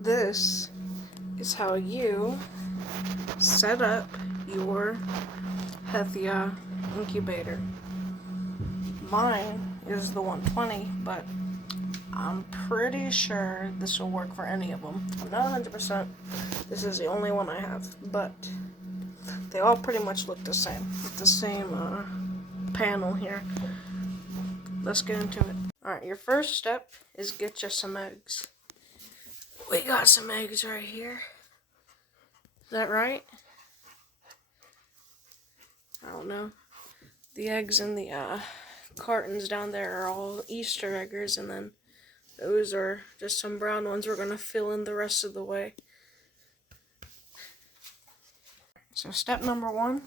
this is how you set up your Hethya incubator. Mine is the 120, but I'm pretty sure this will work for any of them. I'm not 100%. This is the only one I have, but they all pretty much look the same. With the same panel here. Let's get into it. Alright, your first step is get you some eggs. We got some eggs right here. Is that right? I don't know. The eggs in the cartons down there are all Easter eggers, and then those are just some brown ones we're going to fill in the rest of the way. So step number 1,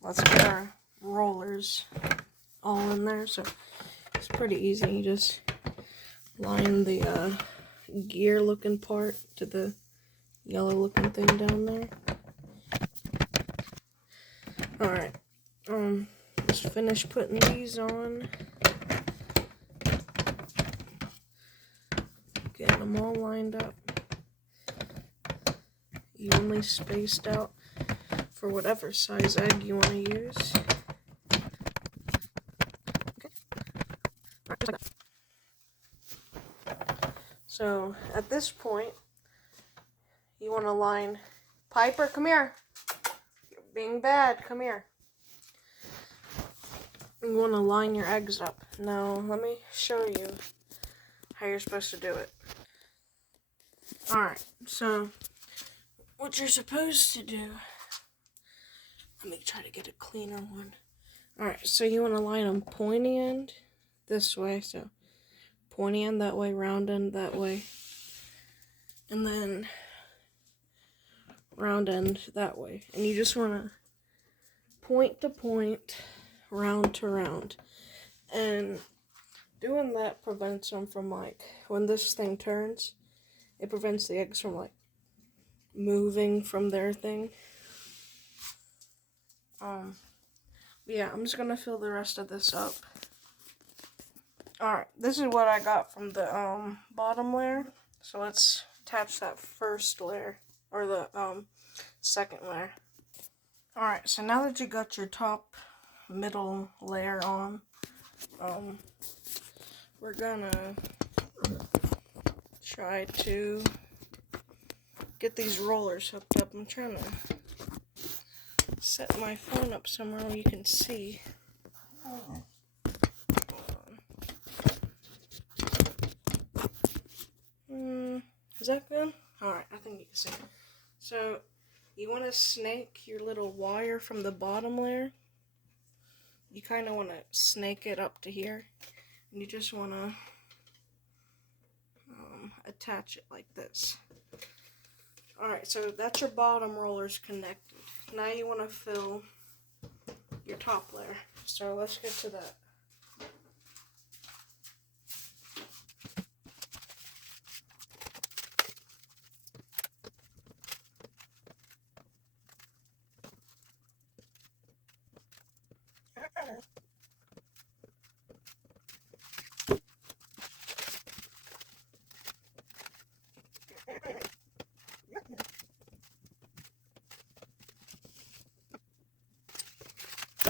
let's get our rollers all in there. So it's pretty easy. You just line the gear looking part to the yellow looking thing down there. Alright, just finish putting these on. Getting them all lined up. Evenly spaced out for whatever size egg you want to use. Okay. Alright, just like that. So, at this point, you want to line... Piper, come here. You're being bad. Come here. You want to line your eggs up. Now, let me show you how you're supposed to do it. Alright, so what you're supposed to do, let me try to get a cleaner one. Alright, so you want to line them pointy end this way, so pointy end that way, round end that way, and then round end that way. And you just want to point to point, round to round. And doing that prevents them from, like, when this thing turns, it prevents the eggs from, like, moving from their thing. Yeah, I'm just gonna fill the rest of this up. Alright, this is what I got from the bottom layer. So let's attach that first layer, or the second layer. Alright, so now that you got your top, middle layer on, we're gonna try to get these rollers hooked up. I'm trying to set my phone up somewhere where you can see. Is that good? Alright, I think you can see. So, you want to snake your little wire from the bottom layer. You kind of want to snake it up to here. And you just want to attach it like this. Alright, so that's your bottom rollers connected. Now you want to fill your top layer. So let's get to that.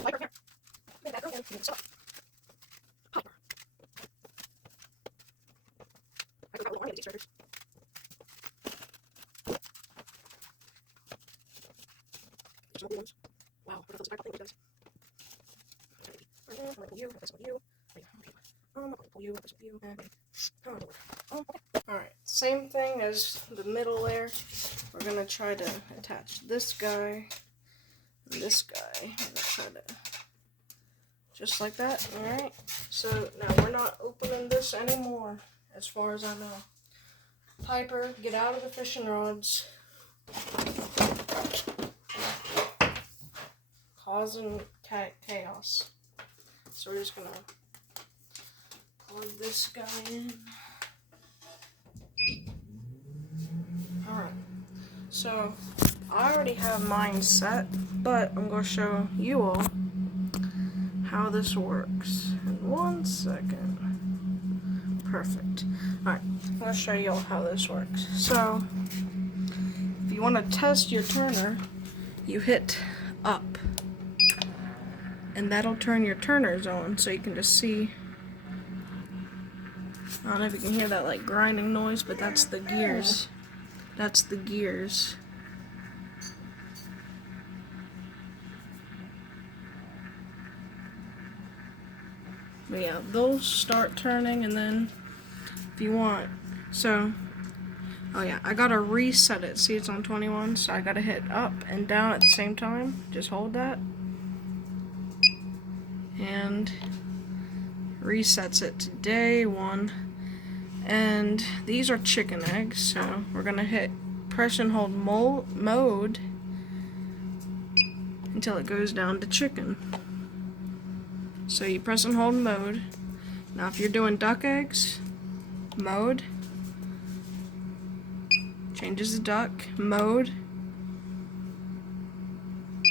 Piper, here. Stop. Piper. Piper got a little army of these starters. There's no blue ones. Wow, what are those? I think it does. I'm gonna pull you, this with you. I'm gonna pull you, this with you. Okay. Alright, same thing as the middle layer. We're gonna try to attach this guy and this guy. We're gonna try to just like that. Alright, so now we're not opening this anymore, as far as I know. Piper, get out of the fishing rods. Causing chaos. So we're just gonna plug this guy in. Alright, so I already have mine set, but I'm gonna show you all how this works in 1 second. Perfect. Alright, let's show you all how this works. So, if you want to test your turner, you hit up. And that'll turn your turners on, so you can just see. I don't know if you can hear that like grinding noise, but that's the gears. That's the gears. But yeah, they'll start turning, and then if you want, so, oh yeah, I gotta reset it. See, it's on 21, so I gotta hit up and down at the same time. Just hold that. And resets it to day 1. And these are chicken eggs, so we're gonna hit press and hold mode until it goes down to chicken. So you press and hold mode. Now if you're doing duck eggs, mode, changes the duck, mode,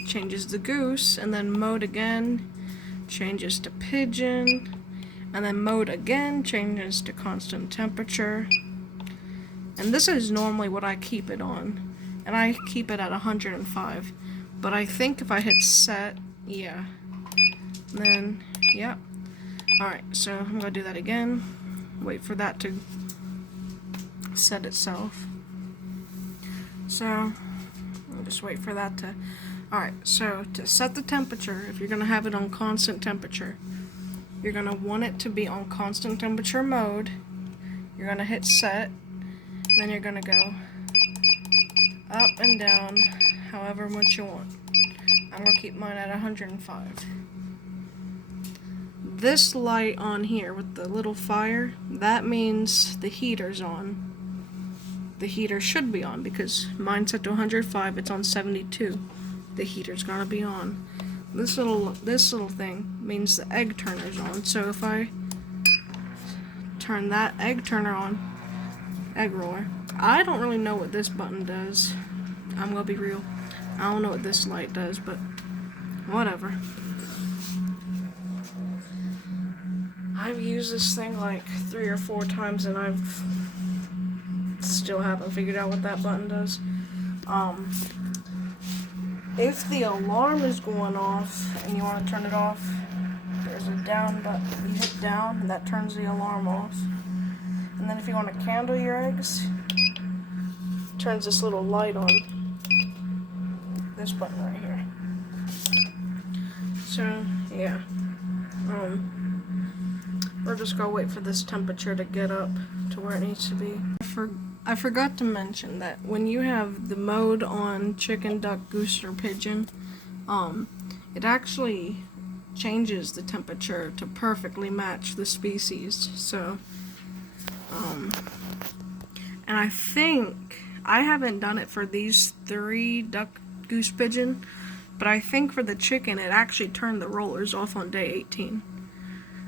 changes the goose, and then mode again, changes to pigeon, and then mode again, changes to constant temperature. And this is normally what I keep it on, and I keep it at 105. But I think if I hit set, yeah, then, yeah. Alright, so I'm gonna do that again. Wait for that to set itself. So, I'll just wait for that to... Alright, so to set the temperature, if you're gonna have it on constant temperature, you're gonna want it to be on constant temperature mode. You're gonna hit set, then you're gonna go up and down however much you want. I'm gonna keep mine at 105. This light on here with the little fire, that means the heater's on. The heater should be on because mine's set to 105, it's on 72. The heater's gonna be on. This little thing means the egg turner's on. So if I turn that egg turner on, egg roller, I don't really know what this button does. I'm gonna be real. I don't know what this light does, but whatever. I've used this thing like 3 or 4 times and I've still haven't figured out what that button does. If the alarm is going off and you want to turn it off, there's a down button. You hit down and that turns the alarm off. And then if you want to candle your eggs, it turns this little light on. This button right here. So, yeah. We're just gonna wait for this temperature to get up to where it needs to be. I forgot to mention that when you have the mode on chicken, duck, goose, or pigeon, it actually changes the temperature to perfectly match the species. So, and I think, I haven't done it for these 3, duck, goose, pigeon, but I think for the chicken it actually turned the rollers off on day 18.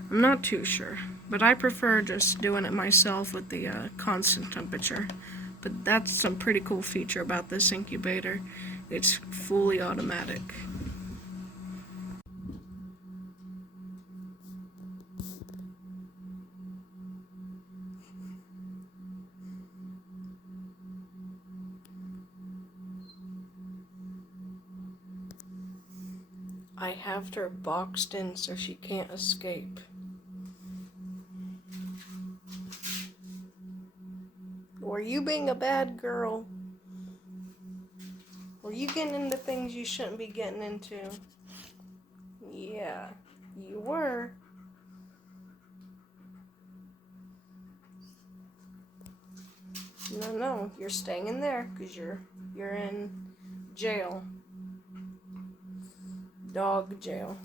I'm not too sure, but I prefer just doing it myself with the constant temperature. But that's some pretty cool feature about this incubator. It's fully automatic. I have her boxed in so she can't escape. Were you being a bad girl? Were you getting into things you shouldn't be getting into? Yeah, you were. No, you're staying in there because you're in jail. Dog jail.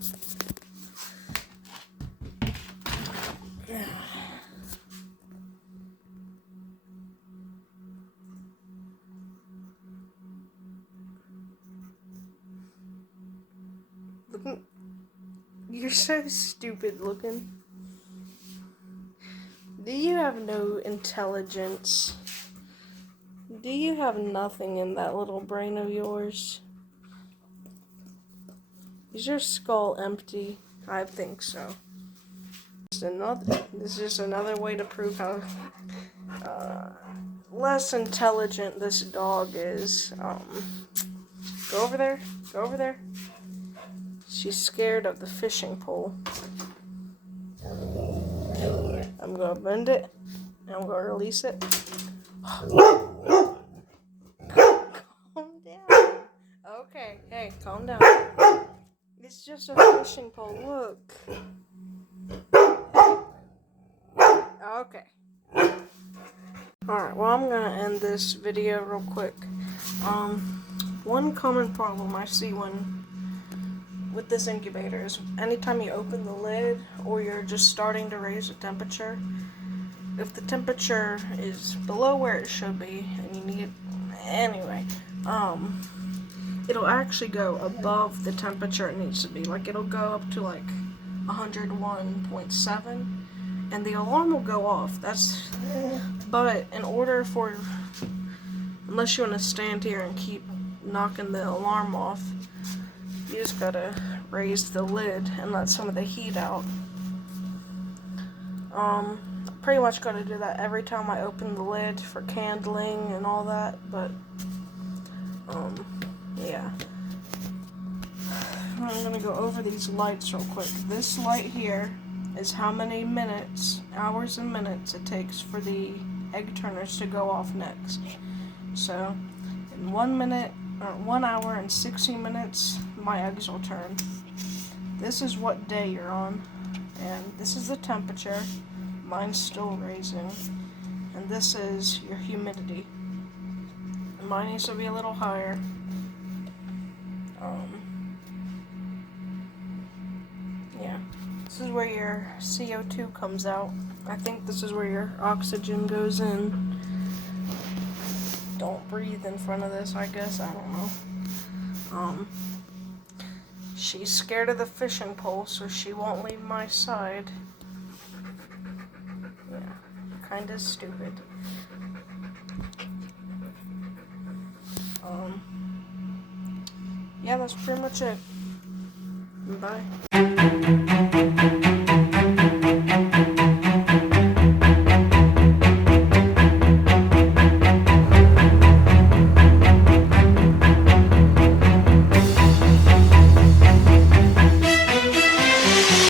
You're so stupid looking. Do you have no intelligence? Do you have nothing in that little brain of yours? Is your skull empty? I think so. This is just another way to prove how less intelligent this dog is. Go over there. Go over there. She's scared of the fishing pole. I'm gonna bend it, and I'm gonna release it. Calm down. Okay, hey, calm down. It's just a fishing pole, look. Okay. Alright, well, I'm gonna end this video real quick. One common problem I see with this incubator is anytime you open the lid or you're just starting to raise the temperature, if the temperature is below where it should be and you need, anyway, it'll actually go above the temperature it needs to be. Like, it'll go up to like 101.7 and the alarm will go off. But in order for, unless you want to stand here and keep knocking the alarm off, you just gotta raise the lid and let some of the heat out. Pretty much gotta do that every time I open the lid for candling and all that, but yeah. I'm gonna go over these lights real quick. This light here is how many minutes, hours and minutes it takes for the egg turners to go off next. So in 1 minute, or 1 hour and 60 minutes, my eggs will turn. This is what day you're on, and this is the temperature. Mine's still raising, and this is your humidity. Mine needs to be a little higher. Yeah, this is where your CO2 comes out. I think this is where your oxygen goes in. Don't breathe in front of this, I guess. I don't know. She's scared of the fishing pole, so she won't leave my side. Yeah, kinda stupid. Yeah, that's pretty much it. Bye.